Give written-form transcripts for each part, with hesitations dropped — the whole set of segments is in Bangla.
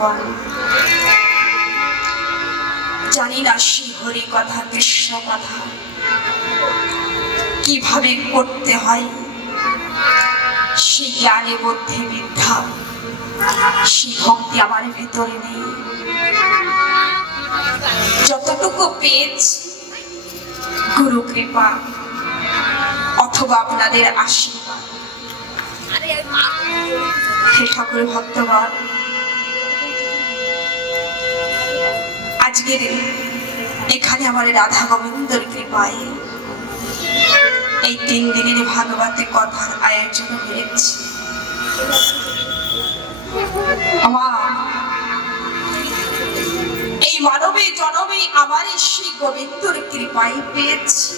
ভক্তগণ, জানি না সেই হরি কথা কৃষ্ণ কথা কিভাবে করতে হয়, সেই জ্ঞানে বুদ্ধি বিদ্যা সেই ভক্তি আমার ভেতরে নেই। যতটুকু পেয়েছি গুরু কৃপা অথবা আপনাদের আশীর্বাদ। হে ঠাকুর ভক্তগণ, আজকের এখানে আমার রাধা গোবিন্দর কৃপায় এই 3 দিনের ভাগবতের কথার আয়োজন হয়েছে। এই মানবে জনমে আমার সেই গোবিন্দর কৃপায় পেয়েছি।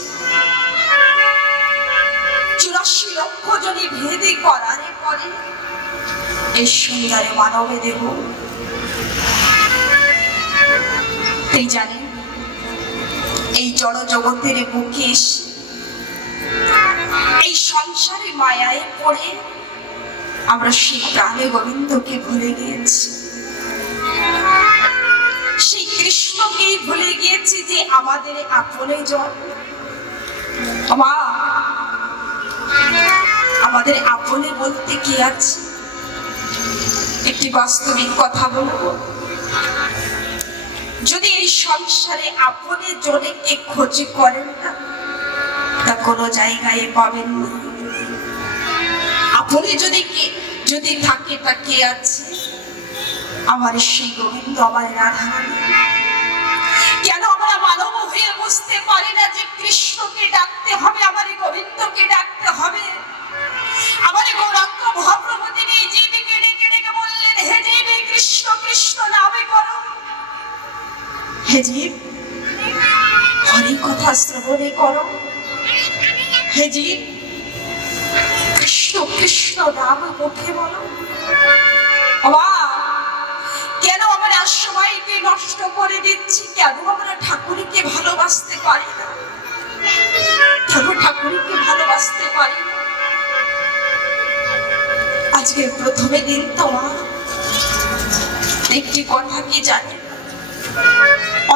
84 লক্ষ জনে ভেদে করার পরে এই সুন্দর মানবে দেব। এই জানেন, এই জড় জগতের বুকে এই সংসারে মায়ায় পড়ে আমরা সেই প্রাণে গোবিন্দকে ভুলে গিয়েছি, সেই কৃষ্ণকেই ভুলে গিয়েছি যে আমাদের আপনে জন। আমাদের আপনে বলতে কি আছে? একটি বাস্তবিক কথা বলবো, যদি এই সংসারে আপনে জনকে খোঁজ করেন না, তা কোনো জায়গায় পাবেন না। আপনি যদি থাকে তা কে আছে? আমার সেই গোবিন্দ, আমার রাধা। কেন আমরা মানব হয়ে বুঝতে পারি না যে কৃষ্ণকে ডাকতে হবে, আমার গোবিন্দকে ডাকতে হবে? আমার গৌরাঙ্গ মহাপ্রভু তিনি জীবকে ডেকে ডেকে বললেন, হে জীব কৃষ্ণ কৃষ্ণ নামে করো। হে জীব হরি কথা শ্রবণে করো। হে জীব কৃষ্ণ কৃষ্ণ নাম মুখে বলো। কেন আমরা সময়কে নষ্ট করে দিচ্ছি? কেন আমরা ঠাকুরকে ভালোবাসতে পারি না? কেন ঠাকুরকে ভালোবাসতে পারি না? আজকে প্রথমে দিন তোমার একটি কথা কি জানেন?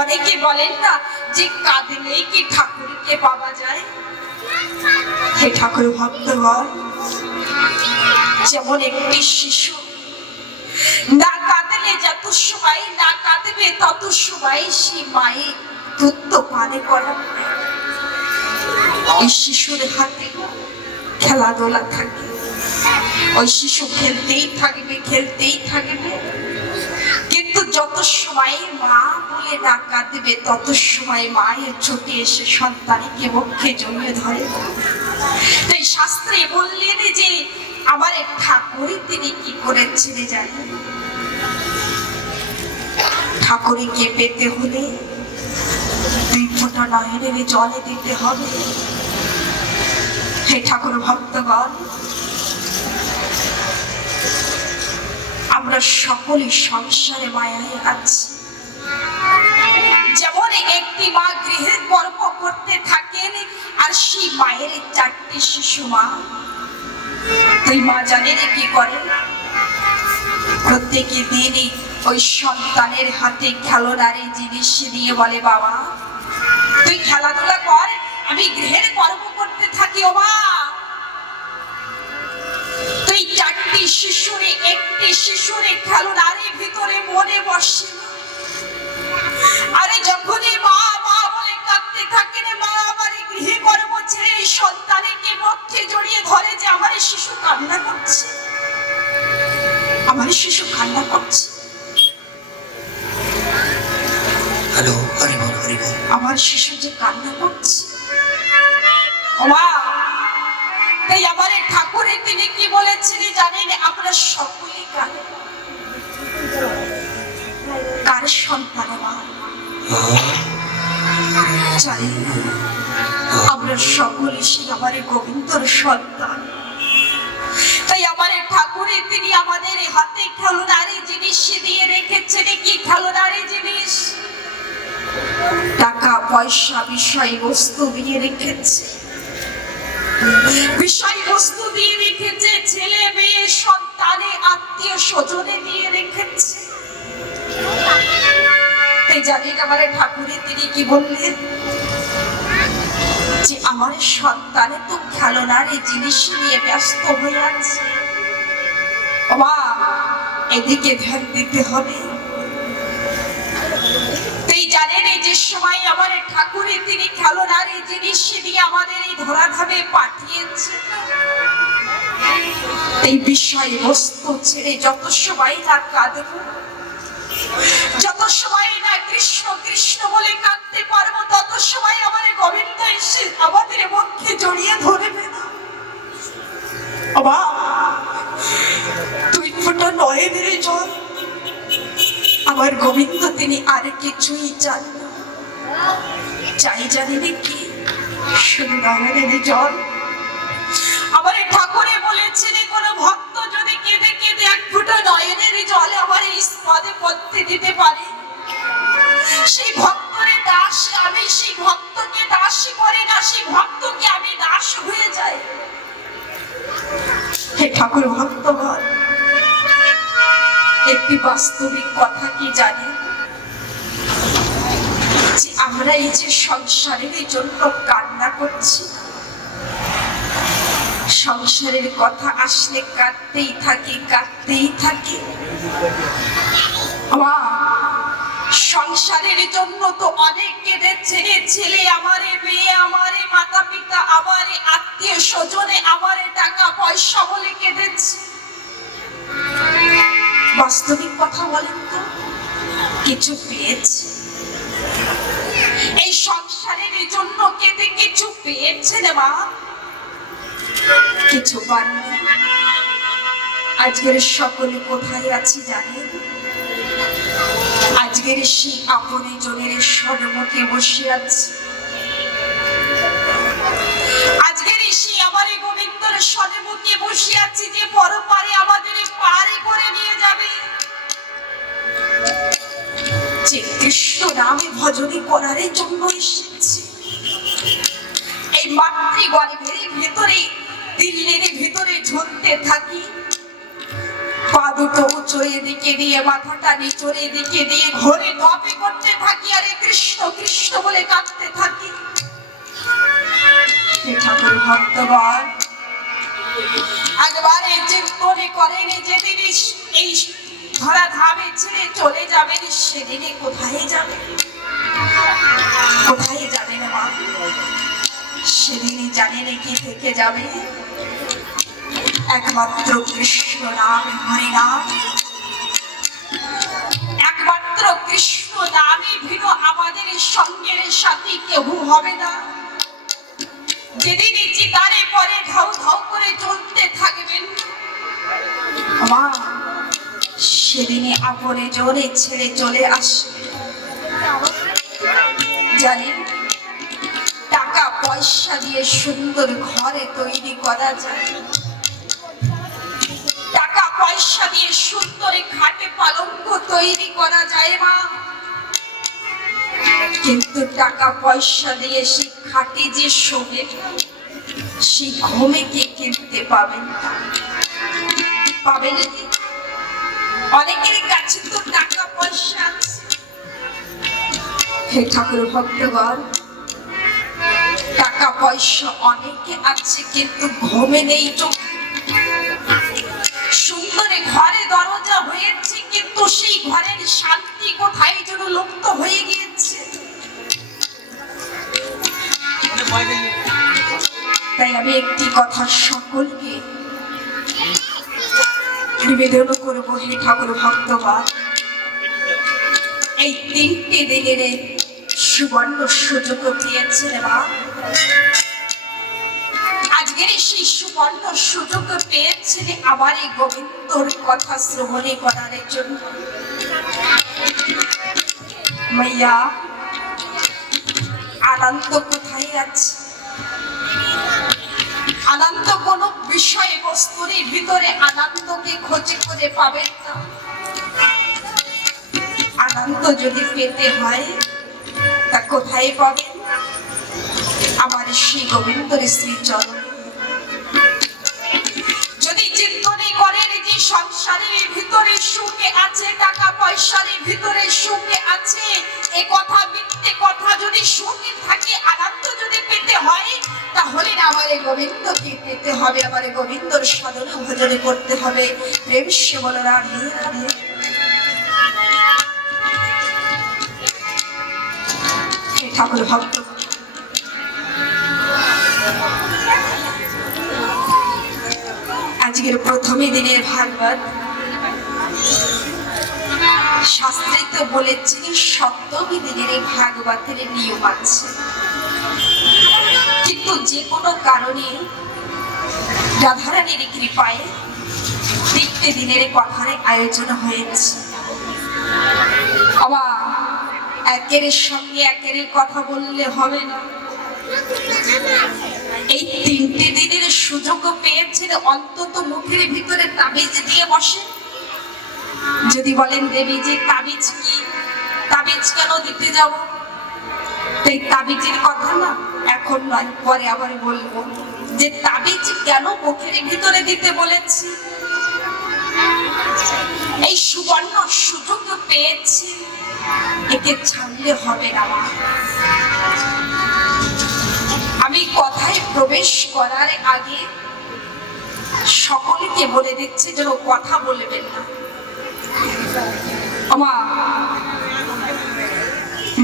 অনেকে বলেন না যে কাঁদলে কি ঠাকুরকে পাওয়া যায়? হে ঠাকুর ভক্তগণ, যেমন একটি শিশু না কাঁদলে যত সময় না কাঁদবে তত সময় সেই মায়ের দুধ পানে করা, ওই শিশুর হাতে খেলাধুলা থাকে, ওই শিশু খেলতেই থাকবে। কিন্তু যত সময় মা বলে না কাঁদবে তত সময় মায়ের চোখে এসে সন্তানকে মুখে জড়িয়ে ধরে। তাই শাস্ত্রে বললেন যে আমার ঠাকুর তিনি কি করেছেন জানেন? ঠাকুরকে পেতে হলে 2 ফোঁটা নয়নের জলে দিতে হবে। হে ঠাকুর ভক্তগণ, আমরা সকলে সংসারে মায়ায় আছি। যেমন একটি মা গৃহের কর্ম করতে থাকেন আর সেই মায়ের 4টি শিশু মা, ওই মা জানেন কি করেন? প্রত্যেক দিনই ওই সন্তানের হাতে খেলনার জিনিস দিয়ে বলে, বাবা তুই খেলাধুলা কর, আমি গৃহের কর্ম করতে থাকি। ও মা, তুই 4টি শিশুরে একটি শিশুরে খেলনার ভিতরে মনে বসে। আরে যখনই মা মা বলে কাঁদতে থাকে রে মা, আমার গৃহে কর্ম ছেড়ে এই সন্তানকে মুখে জড়িয়ে ধরে যে আমার শিশু কান্না করছে, আমার শিশু কান্না করছে। হ্যালো, হরি বল হরি বল, আমার শিশু যে কান্না করছে। মা, তাই আমার ঠাকুরে তিনি কি বলেছেন জানেন? আমরা সকলেই কাঁদি। কার সন্তান মা? জানি আমরা সকলে সেই আমার গোবিন্দর সন্তান। তাই আমার ঠাকুরে তিনি আমাদের হাতে খেলনার জিনিস দিয়ে রেখেছেন। কি খেলনার জিনিস? টাকা পয়সা বিষয় বস্তু দিয়ে রেখেছে, বিষয় বস্তু দিয়ে রেখেছে, ছেলে মেয়ে সন্তানে আত্মীয় স্বজনে দিয়ে রেখেছে। জানেন আমার ঠাকুরের তিনি কি বললেন? যে আমার সন্তানে তো খেলনার এই জিনিস নিয়ে ব্যস্ত হয়ে আছে, বাবা এদিকে ধ্যান দিতে হবে। জানেন এই যে সময় আমার ঠাকুরের তিনি খেলনার এই জিনিস দিয়ে আমাদের এই ধরাধামে পাঠিয়েছে, এই বিষয় বস্তু ছেড়ে যত সময় না কাঁদব, যত সময় না কৃষ্ণ কৃষ্ণ বলে কাঁদতে পারবো, তত সময় আমার গোবিন্দ এসে আমাদের মুখে জড়িয়ে ধরবে না। বাবা তুই ফোটা নয়নের জল, আমার গোবিন্দ তিনি আর কিছুই চান না, চাই জানেন কি? শুধু নয়নের জল। আমার ঠাকুরে বলেছেন কোন ভক্ত যদি কেঁদে কেঁদে এক ফোঁটা নয়নের জল আমার এই পদে পড়তে দিতে পারে, সেই ভক্তরে দাস আমি, সেই ভক্তকে দাসী করি না, সেই ভক্তকে আমি দাস হয়ে যাই। হে ঠাকুর ভক্তগণ, একটি বাস্তবিক কথা কি জানি? যে আমরা এই যে সংসারের জন্য কান্না করছি, সংসারের কথা আসলে কাঁদতেই থাকি, কাঁদতেই থাকি। সংসারের জন্য তো অনেক কেঁদেছে, ছেলে আমারে, মেয়ে আমারে, মাতা পিতা আমারে, আত্মীয় স্বজনে আমারে, টাকা পয়সা বলে কেঁদেছে। বাস্তবিক কথা বলেন তো, কিছু পেয়েছে? এই সংসারের জন্য কেঁদে কিছু পেয়েছে না মা? কিছু পাননি। আজকের সকলে কোথায় আছে জানেন? আজকের সেই আপনি জনের সন্মুখে বসে আছে, আজকের সেই আমার গোবিন্দর সন্মুখে বসে আছে, যে পরপারে আমাদের পারে করে নিয়ে যাবে, যে কৃষ্ণ নামে ভজনী করার জন্য এসেছে। এই মাতৃগর্ভের ভেতরে, দিল্লির ভিতরে ঝুলতে থাকি, পা দুটো উঁচু এদিকে দিয়ে, মাথাটা নিচু এদিকে দিয়ে, ঘরে দপে করতে থাকি, আরে কৃষ্ণ কৃষ্ণ বলে কাঁদতে থাকি। ঠাকুর ভক্তগণ একবারে চিন্তনে করেন, যেদিন এই ধরা ধামে ছেড়ে চলে যাবেন, সেদিনে কোথায় যাবেন? কোথায় যাবেন মা? সেদিনই জানেন কি থেকে যাবে? একমাত্র কৃষ্ণ নাম, হরি নাম, একমাত্র কৃষ্ণ নামে ভিন্ন আমাদের সঙ্গের সাথে কেউ হবে না। যেদিন চিতারে পরে ধাউ ধাউ করে চলতে থাকবেন মা, সেদিনই আপনে জোরে ছেড়ে চলে আসবে। জানেন টাকা পয়সা দিয়ে সুন্দর ঘরে তৈরি করা যায়, টাকা পয়সা দিয়ে সুন্দর খাটে পালঙ্ক তৈরি করা যায় মা, কিন্তু টাকা পয়সা দিয়ে সেই খাটে যে শোবে, সেই ঘুমে কে কিনতে পাবেন? পাবেন কি? অনেকের কাছে তো টাকা পয়সা আছে। হে ঠাকুর ভক্তগণ, টাকা পয়সা অনেকে আছে, কিন্তু ঘুমে নেই চোখ। সুন্দরে ঘরে দরজা হয়েছে, কিন্তু সেই ঘরের শান্তি কোথায় যেন লুপ্ত হয়ে গিয়েছে। তাই আমি একটি কথা সকলকে নিবেদন করবো, হে ঠাকুর ভক্তগণ, এই 3টে দিনের সুবর্ণ সুযোগ পেয়েছেন মা, আজকের সেই সুবর্ণ সুযোগ পেয়েছেন আমার এই গোবিন্দর কথা শ্রবণে করার জন্য। মাইয়া আনন্দ কোথায় আছে? আনন্দ কোন বিষয় বস্তুর ভিতরে আনন্দকে খোঁজে করে পাবেন না। আনন্দ যদি পেতে হয় তা কোথায় পাবেন? আমার শ্রী গোবিন্দর শ্রীচরণ। যদি চিন্তনে করেন যে সংসারের ভিতরে সুখে আছে, টাকা পয়সার ভিতরে সুখে আছে, যদি করতে হবে প্রেম সে বলো রাধে রাধে। ঠাকুর ভক্ত আজকের প্রথমে দিনের ভাগবত শাস্ত্রে তো বলেছে সপ্তমী দিনের এই ভাগবতের নিয়ম আছে, কিন্তু যে কোনো কারণে রাধারানীর কৃপায় 3টে দিনের কথার আয়োজন হয়েছে। আবার একের সঙ্গে একের কথা বললে হবে না, এই 3টে দিনের সুযোগ পেয়েছেন, অন্তত মুখের ভিতরে তাবিজ দিয়ে বসে। যদি বলেন দেবীজি তাবিজ কি, তাবিজ কেন দিতে যাব, এই তাবিজের কথা না এখন নয়, পরে আবার বলবো যে তাবিজ কেন মুখের ভিতরে দিতে বলেছি। এই সুবর্ণ সুযোগ পেয়েছি, একে ছাড়লে হবে না। আমি কথায় প্রবেশ করার আগে সকলকে বলে দিচ্ছি যেন কথা বলবেন না।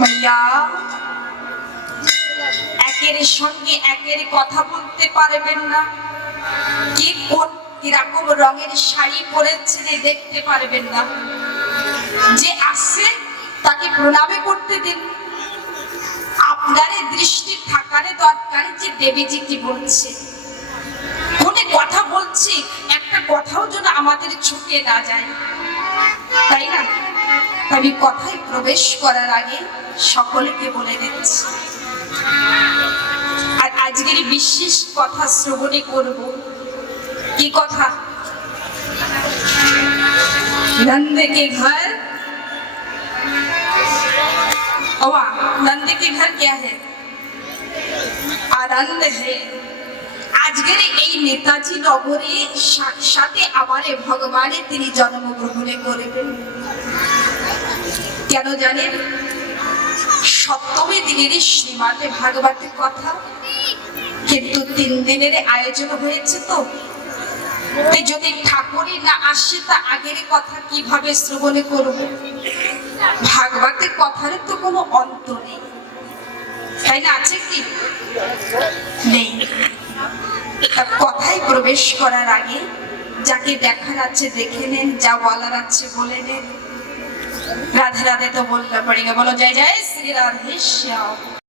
মাইয়া একের সঙ্গে একের কথা বলতে পারবেন না, কি কোন কিরকম রঙের শাড়ি পরেছেন দেখতে পারবেন না, যে আসে তাকে প্রণামে করতে দিন। আপনার দৃষ্টি থাকার দরকার যে দেবীজি কি বলছে, কোনে কথা বলছি, একটা কথাও যেন আমাদের ছুটে না যায়, তাই না? আমি কথায় প্রবেশ করার আগে সকলকে বলে দিচ্ছি, আর আজকের বিশেষ কথা শ্রবণে করব। কি কথা? नंद के घर, नंद के घर क्या है? आनंद है। আজকের এই নেতাজি নগরে সাথে আমার ভগবানে তিনি জন্মগ্রহণ করবেন। কেন জানেন? সপ্তমী দিনের শ্রীমতে ভাগবতের কথা, কিন্তু 3 দিনের আয়োজন হয়েছে। তো যদি ঠাকুরই না আসে তা আগের কথা কিভাবে শ্রবণ করব? ভাগবতের কথার তো কোনো অন্ত নেই, তাই না? আছে কি নেই? কথায় প্রবেশ করার আগে যাকে দেখার আছে দেখে নেন, যা বলার আছে বলে নেন। রাধে রাধে তো বললে পড়েगा, বলো জয় জয় শ্রী রাধে শ্যাম।